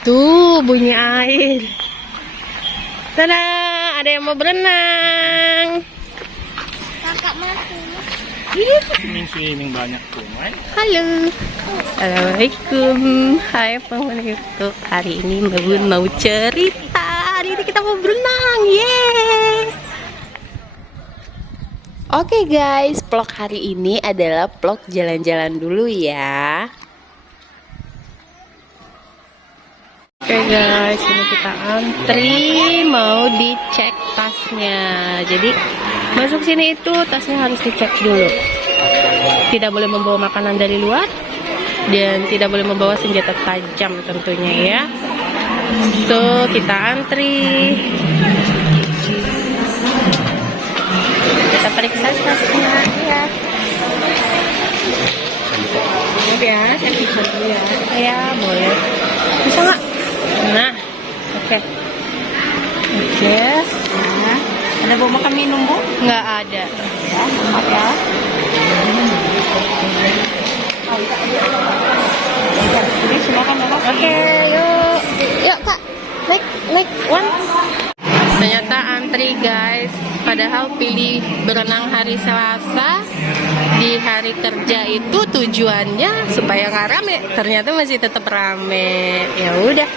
Tuh bunyi air. Tada, ada yang mau berenang. Kakak masuk. Swimming banyak tuh, Mai. Halo. Assalamualaikum. Hai penghuniku. Hari ini Mbak Bun mau cerita. Hari ini kita mau berenang. Yeay. Oke guys, vlog hari ini adalah vlog jalan-jalan dulu ya. Oke guys, ini kita antri mau dicek tasnya. Jadi masuk sini itu tasnya harus dicek dulu. Tidak boleh membawa makanan dari luar dan tidak boleh membawa senjata tajam tentunya ya. So kita antri. Kita periksa tasnya ya. Maaf ya, saya bisa dulu ya. Ya boleh. Bisa nggak? Nah, oke. Nah, Ada bawa makan minum, Bu? nggak ada. Ya, maaf ya. Jadi silakan Bapak. Oke, yuk. Yuk, Kak. Naik, one. Ternyata antri, guys. Padahal pilih berenang hari Selasa. Di hari kerja itu tujuannya supaya nggak rame. Ternyata masih tetap rame. Ya udah.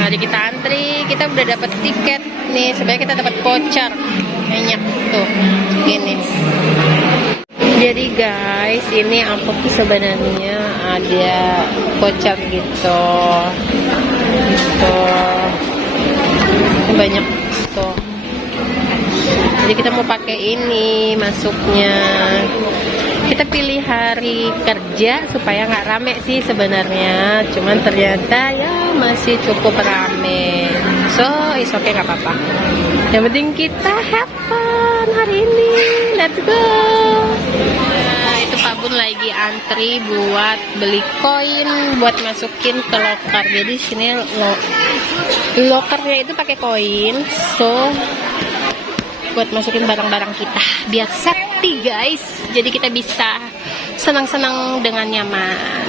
Mari kita antri. Kita udah dapat tiket nih. Sebenarnya kita dapat voucher. Banyak tuh. Gini. Jadi guys, ini aku tuh sebenarnya ada voucher gitu. Tuh. Ini banyak tuh. Jadi kita mau pakai ini masuknya. Kita pilih hari kerja supaya nggak rame sih sebenarnya. Cuman ternyata ya masih cukup rame. So, is okay, nggak apa-apa. Yang penting kita have fun hari ini. Let's go. Nah, itu Pak Bun lagi antri buat beli koin buat masukin ke loker. Jadi sini lokernya itu pakai koin. So, buat masukin barang-barang kita biar safety guys, jadi kita bisa senang-senang dengan nyaman.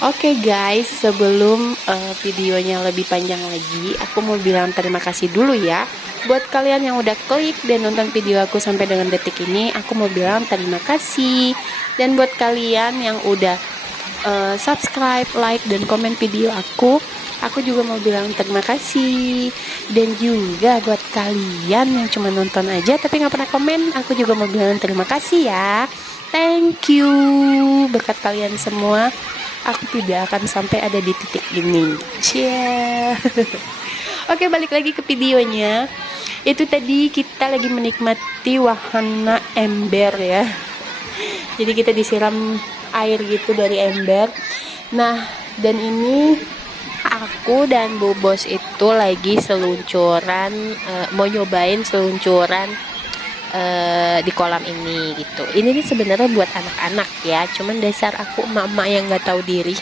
Oke guys, sebelum videonya lebih panjang lagi, aku mau bilang terima kasih dulu ya buat kalian yang udah klik dan nonton video aku sampai dengan detik ini. Aku mau bilang terima kasih. Dan buat kalian yang udah subscribe, like, dan komen video aku juga mau bilang terima kasih. Dan juga buat kalian yang cuma nonton aja tapi nggak pernah komen, aku juga mau bilang terima kasih ya. Thank you. Berkat kalian semua, aku tidak akan sampai ada di titik ini. Cia. Oke, balik lagi ke videonya. Itu tadi kita lagi menikmati wahana ember ya. Jadi kita disiram air gitu dari ember. Nah, dan ini aku dan Bu Bos itu lagi seluncuran, mau nyobain seluncuran di kolam ini gitu. Ini nih sebenarnya buat anak-anak ya, cuman dasar aku emak-emak yang nggak tahu diri.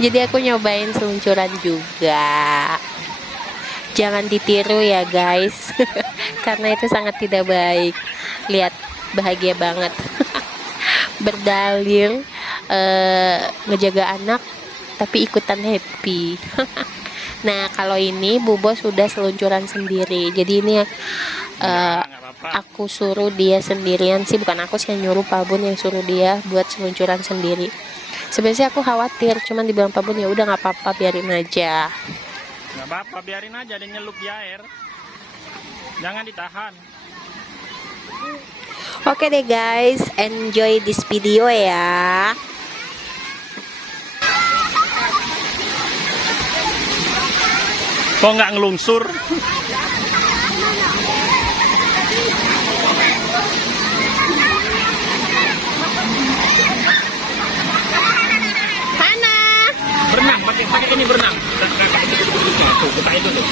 Jadi aku nyobain seluncuran juga. Jangan ditiru ya guys, karena itu sangat tidak baik. Lihat, bahagia banget. Berdalil ngejaga anak tapi ikutan happy. Nah, kalau ini Bu Bos sudah seluncuran sendiri. Jadi ini aku suruh dia sendirian sih, bukan aku sih yang nyuruh, Pak Bun yang suruh dia buat seluncuran sendiri. Sebenarnya aku khawatir, cuman dibilang Pak Bun ya udah nggak apa-apa, biarin aja. Nggak apa-apa, biarin aja dia nyelup di air. Jangan ditahan. Oke deh guys, enjoy this video ya. Kok nggak ngelungsur? Hana. Berenang, pakai ini berenang. Tuh, buka itu tuh.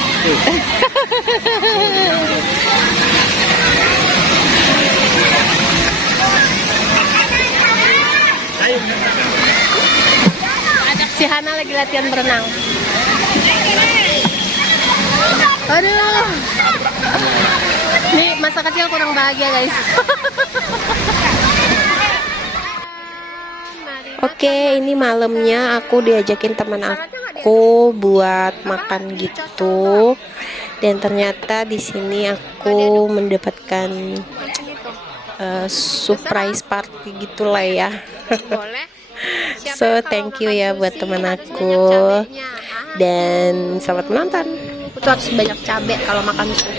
Ayo. Ada si Hana lagi latihan berenang. Aduh. Nih masa kecil kurang bahagia guys. Oke, ini malamnya aku diajakin teman aku buat makan gitu. Dan ternyata di sini aku mendapatkan surprise party gitulah ya. So thank you ya buat teman aku. Dan selamat menonton. Itu harus banyak cabai kalau makan sushi.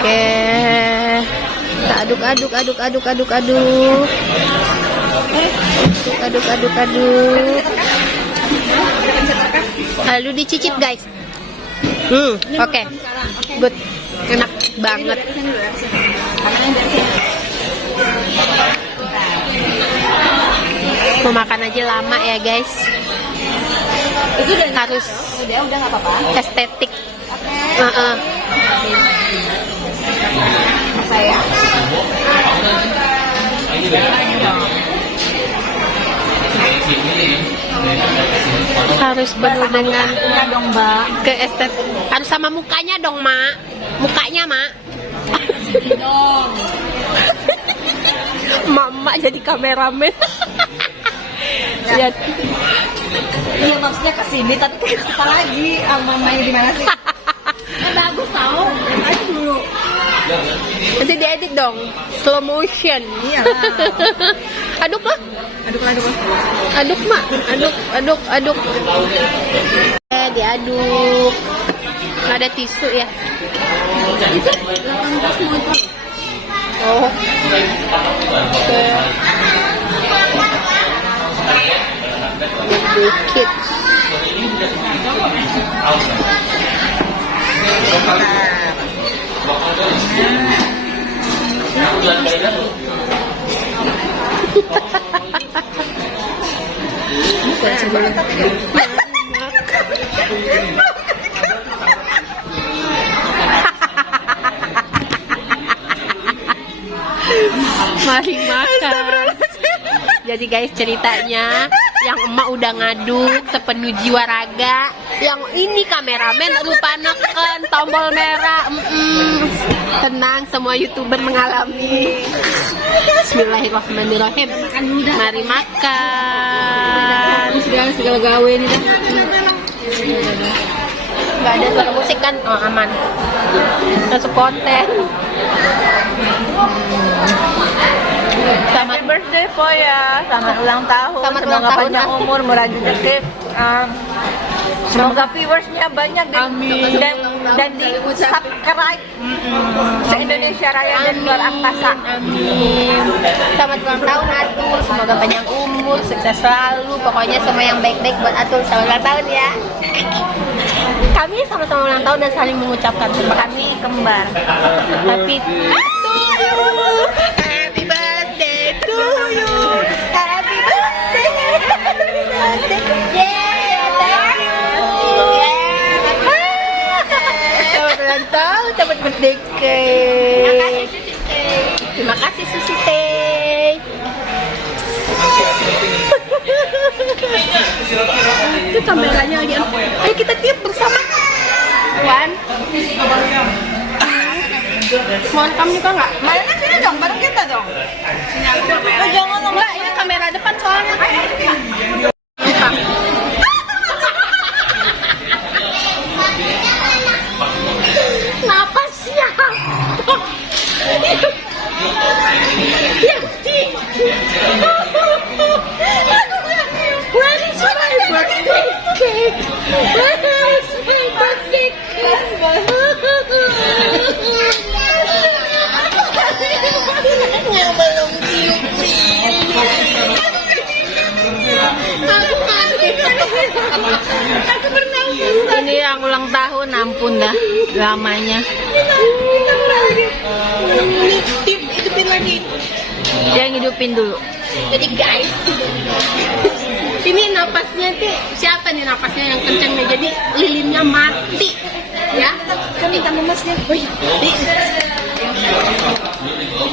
Oke, kita aduk. Lalu dicicip guys. Oke. Good. Enak banget. Mau makan aja lama ya guys. Itu udah harus Udah nggak apa-apa. estetik. Saya. Harus penuh dengan dong, Mbak. ke estetik. Harus sama mukanya dong, Mak. Mukanya, Mak. Mama jadi kameramen. Lihat. Iya, maksudnya kesini tapi apa lagi? Mamanya di mana sih? Bagus tau. Ayo dulu. Nanti diedit dong, slow motion. Iyalah. Aduk lah. Aduk. Aduk mak, aduk. Diaduk. Nggak ada tisu ya? Oh. Oke. Dikit. Mari makan. Jadi guys, ceritanya yang emak udah ngaduk sepenuh jiwa raga, yang ini kameramen lupa neken tombol merah. Tenang, semua YouTuber mengalami. Bismillahirrahmanirrahim. Mari makan. Segala gawe ini dah. Gak ada suara musik kan? Oh, aman. Masuk konten. Selamat birthday po ya. Selamat ulang tahun. Selamat ulang Semoga tahun, panjang ah. umur, murah rezeki. Semoga viewersnya banyak dan di subscribe se-Indonesia Raya dan luar angkasa. Amin. Selamat ulang tahun Atul. Semoga panjang umur, sukses selalu. Pokoknya semua yang baik-baik buat Atul. Selamat ulang tahun ya. Kami sama-sama ulang tahun dan saling mengucapkan terima kasih. Kembar. Happy Happy birthday to you. Happy birthday. Happy birthday. Yeah, thank you. Selamat ulang tahun, selamat birthday cake. Terima kasih Susi Teh. Itu kameranya lagi. Ayo kita tiup bersama. One. Mau rekam juga nggak? Mainnya sini dong, bareng kita dong. Jangan dong. Enggak, ini kamera depan soalnya. Kenapa sih ya? Where is my birthday cake? Where is my birthday cake? Belum Ini yang ulang tahun, ampun dah lamanya. Hidupin lagi. Dia ngidupin dulu. Jadi guys, ini napasnya tuh siapa nih napasnya yang kenceng nih? Jadi lilinnya mati, ya. Kan minta memasnya.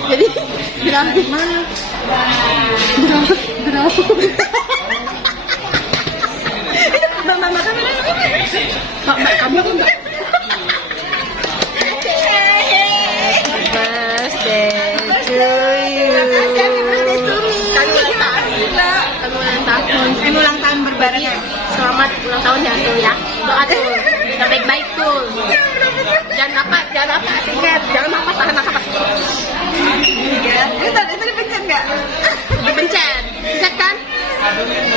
Jadi berapa mana? Berapa? Ini Mbak, kamu tuh enggak? Kamu ulang tahun berbarengan. Selamat ulang tahun ya tuh ya. Doa tuh yang baik-baik tuh. Jangan apa tiket, jangan apa tahan apa. Itu dipencet nggak? Dipencet, pencet kan?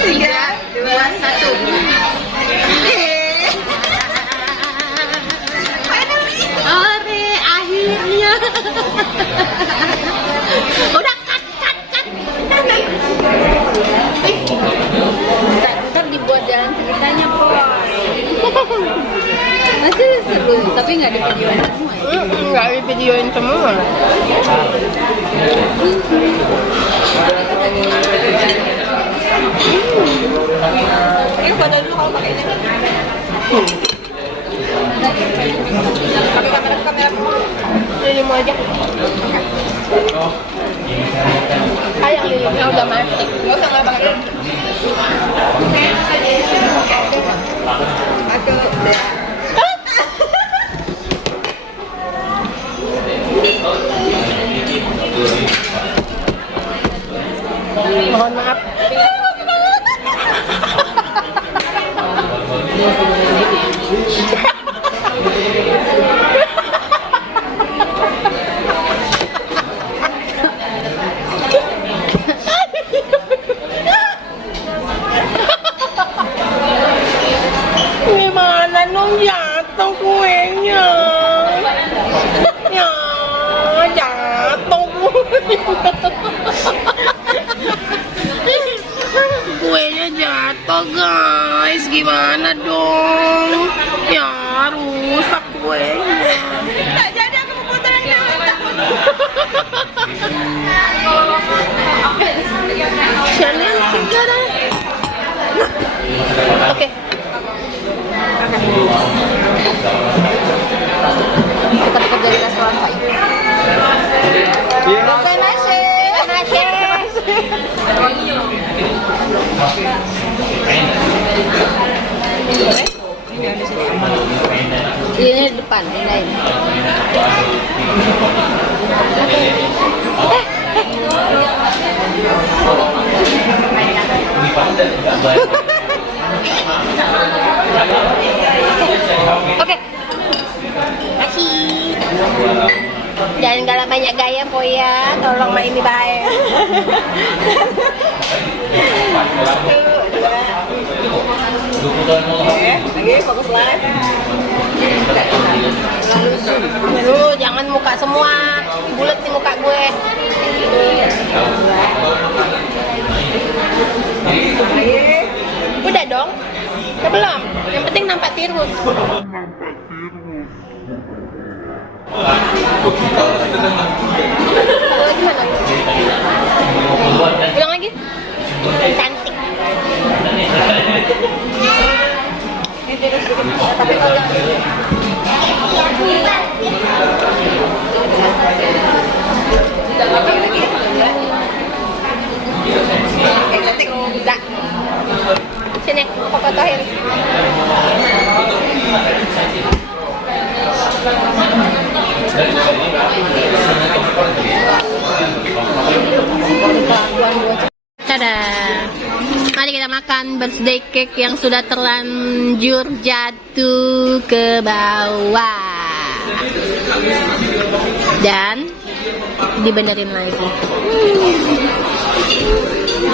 3, 2, 1. Ore, akhirnya. Udah cut. Ntar dibuat jalan ceritanya kok. Masih seru, tapi nggak di videoin semua ya? Nggak di videoin semua. Ini foto dulu kalau pakai ini. Pakai kamera. Ini mau aja. Kayak lilinnya udah mati. Nggak usah nggak pakai ini. Aduh, udah. Mohon maaf. Gimana dong jatuh kuenya? Ya jatuh kuenya jatuh guys, gimana dong? Ya rusak kuenya. Tak jadi aku mau putaran Kalian sekarang. Oke. Dekat-dekat dari restoran Pak. Bukan nasi. Ini di depan, ini lain. Oke. Kasih. Jangan galak banyak gaya po ya. Tolong main ini baik. Lagi fokus live. Lu jangan muka semua. Bulat nih muka gue. Udah dong. Udah belum? Yang penting nampak tirus. Ulang lagi. Cantik. Tapi kalau cantik enggak. Sini, aku fotoin. Tada. Mari kita makan birthday cake yang sudah terlanjur jatuh ke bawah. Dan dibenerin lagi.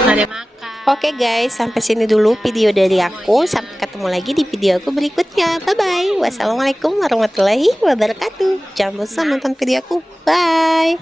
Mari makan. Oke guys, sampai sini dulu video dari aku. Sampai ketemu lagi di video aku berikutnya. Bye bye. Wassalamualaikum warahmatullahi wabarakatuh. Jangan bosan nonton video aku. Bye.